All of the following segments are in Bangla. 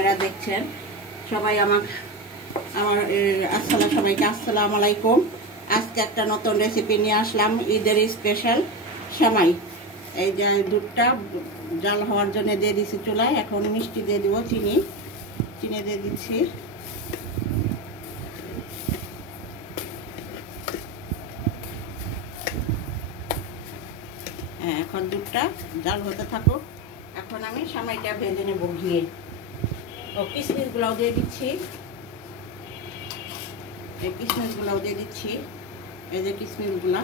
যারা দেখছেন সবাই আমার সবাইকে আসসালামু আলাইকুম। আজকে একটা নতুন রেসিপি নিয়ে আসলাম, ঈদের স্পেশাল সেমাই। এই যে দুধটা জাল হওয়ার জন্য দিয়ে দিচ্ছি চুলায়। এখন মিষ্টি দিয়ে দিব, চিনি দিয়ে দিচ্ছি। হ্যাঁ, এখন দুধটা জাল হতে থাকুক। এখন আমি সেমাইটা ভেজে নেব ঘিয়ে। কিশমিশগুলোও দিয়ে দিচ্ছি, এই কিশমিশগুলোও দিয়ে দিচ্ছি। এই যে কিশমিশগুলা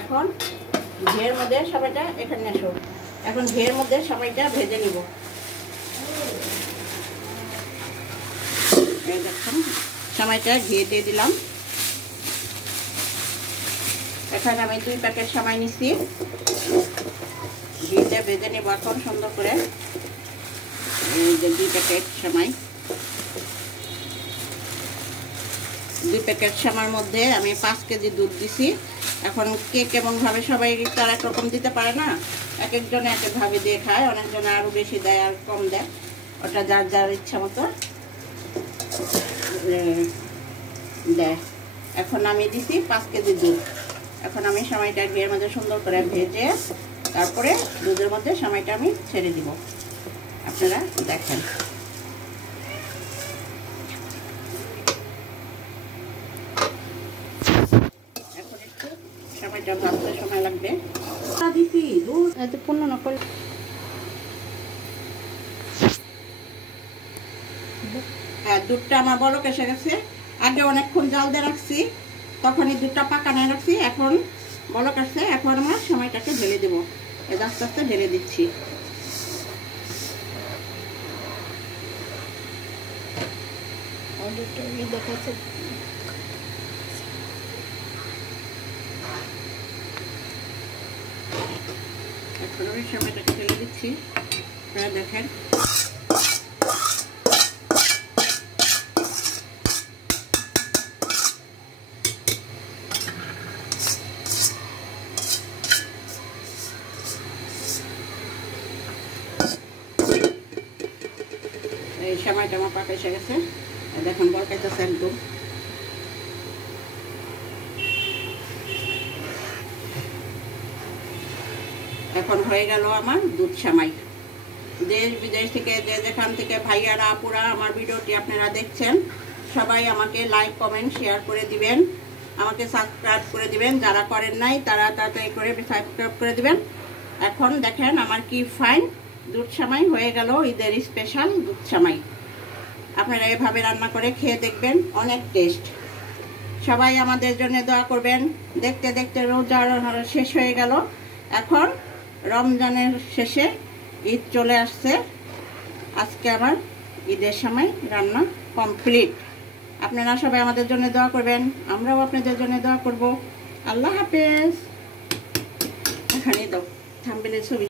এখন ঘিয়ের মধ্যে সবাইটা এখানে আসো। এখন ঘিয়ের মধ্যে সবাইটা ভেজে নিব। এই দেখুন সেমাইটা ঘিয়ে দিয়ে দিলাম। এখানে আমি 2 প্যাকেট সেমাই নিচ্ছি, ঘিতে ভেজে নিব এখন সুন্দর করে। এই যে 2 প্যাকেট সেমাই, 2 প্যাকেট সেমাইয়ের মধ্যে আমি 5 কেজি দুধ দিছি। এখন কে কেমনভাবে, সবাই তার এক রকম দিতে পারে না, এক একজনে এক একভাবে দিয়ে খায়। অনেকজনে আরও বেশি দেয় আর কম দেয়, ওটা যার যার ইচ্ছা মতো দেয়। এখন আমি দিছি 5 কেজি দুধ। এখন আমি সেমাইটা ঘিয়ের মধ্যে সুন্দর করে ভেজে তারপরে দুধের মধ্যে সেমাইটা আমি ছেড়ে দিব। আপনারা দেখেন। এখন একটু সেমাইটা ভাজতে সময় লাগবে। দিছি দুধ এত পূর্ণ না করলে। হ্যাঁ, দুধটা আমার বলক এসে গেছে। আগে অনেকক্ষণ জাল দিয়ে রাখছি, তখনই দুধটা পাকানো রাখছি। এখন বলক আসছে, এখন আমরা সেমাইটাকে ঢেলে দেবো। এই আস্তে আস্তে ঢেলে দিচ্ছি। এখন আমি সেমাইটাকে ঢেলে দিচ্ছি, আপনারা দেখেন। এই সেমাইটা আমার পাকা এসে গেছে, দেখুন বলকাইতেছে একদম। এখন হয়ে গেল আমার দুধ সেমাই। দেশ বিদেশ থেকে যে যেখান থেকে ভাইয়ারা আপুরা আমার ভিডিওটি আপনারা দেখছেন, সবাই আমাকে লাইক কমেন্ট শেয়ার করে দিবেন, আমাকে সাবস্ক্রাইব করে দিবেন। যারা করেন নাই তারা তাড়াতাড়ি করে সাবস্ক্রাইব করে দিবেন। এখন দেখেন আমার কি ফাইন দুধ সেমাই হয়ে গেল, ঈদের স্পেশাল দুধ সেমাই। আপনারা এভাবে রান্না করে খেয়ে দেখবেন, অনেক টেস্ট। সবাই আমাদের জন্য দোয়া করবেন। দেখতে দেখতে রোজা শেষ হয়ে গেল, এখন রমজানের শেষে ঈদ চলে আসছে। আজকে আমার ঈদের সময় রান্না কমপ্লিট। আপনারা সবাই আমাদের জন্য দোয়া করবেন, আমরাও আপনাদের জন্য দোয়া করব। আল্লাহ হাফেজ। এখানে দাও থাম্বনেইলের ছবি।